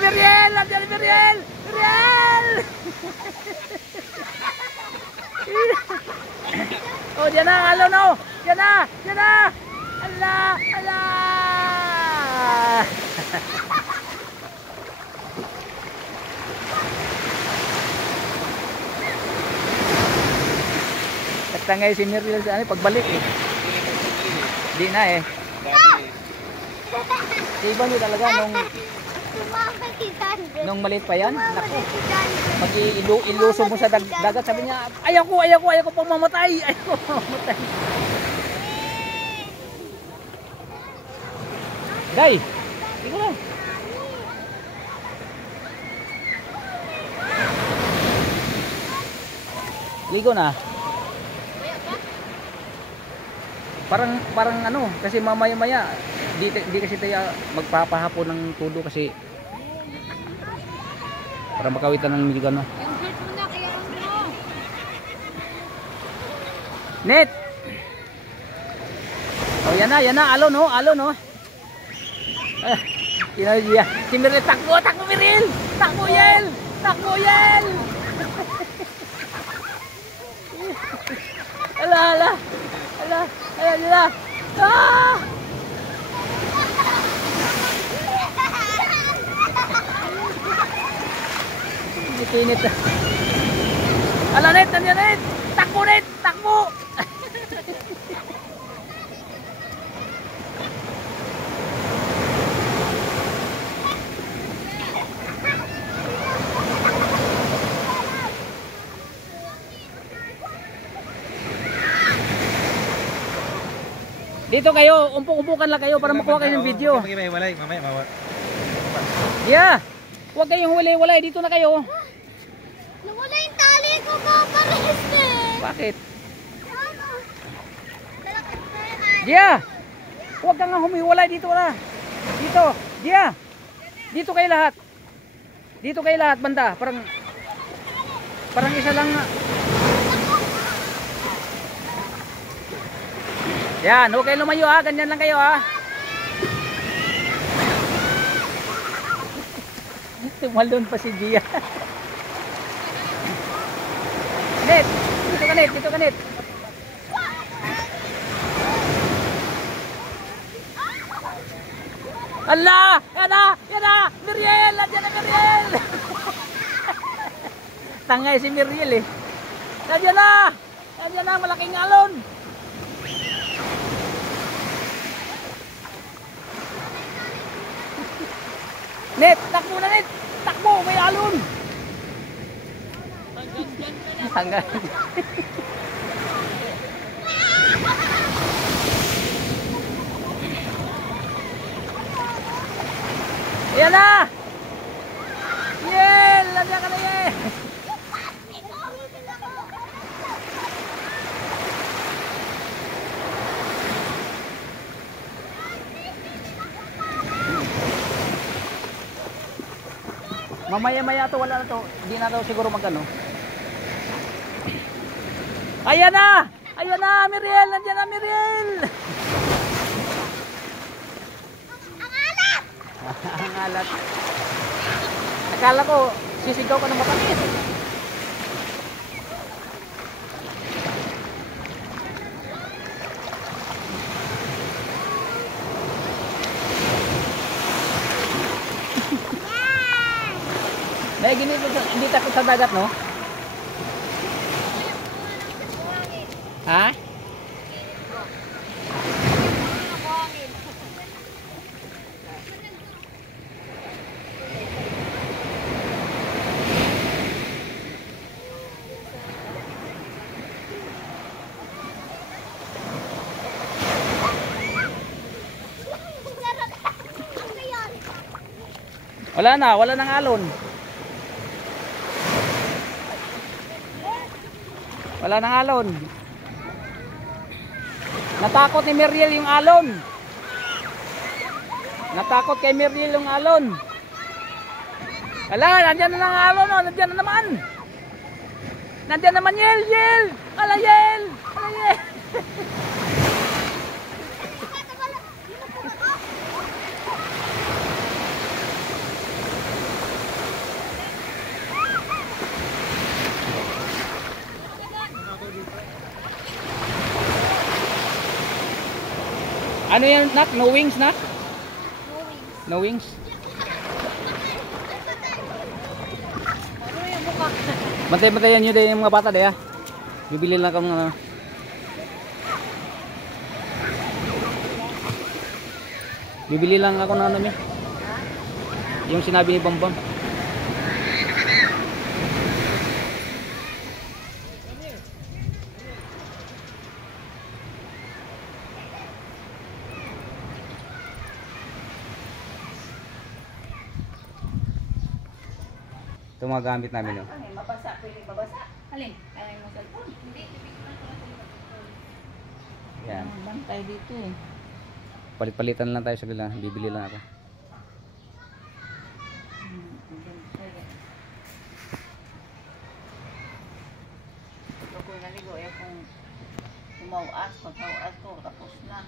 Miriel! Nandiyan si Miriel! Miriel! Oh, diyan na, alon na. Diyan na, diyan na. Ala, ala. Nagtangay si Miriel sa ano, pagbalik eh. Di na eh. Iba niyo talaga nung maliit pa yan. Naku. Mag-iluso mo sa dagat, sabi niya, ayaw ko pang mamatay. Ayaw ko pang mamatay. Day, ikaw lang. Ligo na. Parang ano, kasi mamaya-maya di kasi tayo magpapahapon ng tulo kasi para makawitan ng medyo ano. Net. Oh, yan na, alon oh. Tinawag si Miril, takbo Miril. Takbo Yel. Ala. Ala. Ah! Tinit. Ala Net, nandiyan Net. Takbo Net, takbo. Dito kayo, umpok-umpukan lang kayo para makuha kayo ng video. Mamaya, mawala. Yeah. Huwag kayong walay-walay, dito na kayo. Nawala yung tali ko ba, pares eh. Bakit? Yeah. Huwag kang humiwalay dito na. Dito. Yeah. Dito kayo lahat. Banda. Parang isa lang. Yan, huwag kayo lumayo ha, ganyan lang kayo ha. Tumalon pa si Gia. Net, dito ka Net. Allah, yan na, Miriel, nandiyan na Miriel. Tangay si Miriel eh. Nandiyan na, malaking alon. Net, takbo na Net! Takbo, may alon! Hanggang ayan na! Yel! Nandiyan ka na Yel! Mamaya-maya to, wala na to. Hindi na daw siguro magano. Ayan na, Miriel, nandiyan na Miriel. Ang alat! Ang alat. Akala ko sisigaw ka ng matamis. May ginito, hindi takot sa dagat, no? Ha? Wala nang alon. Wala nang alon. Natakot ni Miriel yung alon. Natakot kay Miriel yung alon. Ala, nandiyan na lang alon, oh. Nandiyan na naman. Nandiyan naman Yel. Ala Yel. Ano yan, nak? No wings, nak? Moving. No wings? Ano yung mukha? Bantay-bantayan nyo din yung mga bata daya. Bibili lang ako ng ano. Bibili lang ako ng ano niya. Yung sinabi ni Bambam. Ito mga gamit namin, no? Mabasa, pwede mabasa. Alin? Ay, mo cellphone. Hindi. Yan. Bantay dito eh. Palit-palitan lang tayo sa gila. Bibili lang ako. Ito ko naligo eh kung umawas, maghawas ko, tapos na.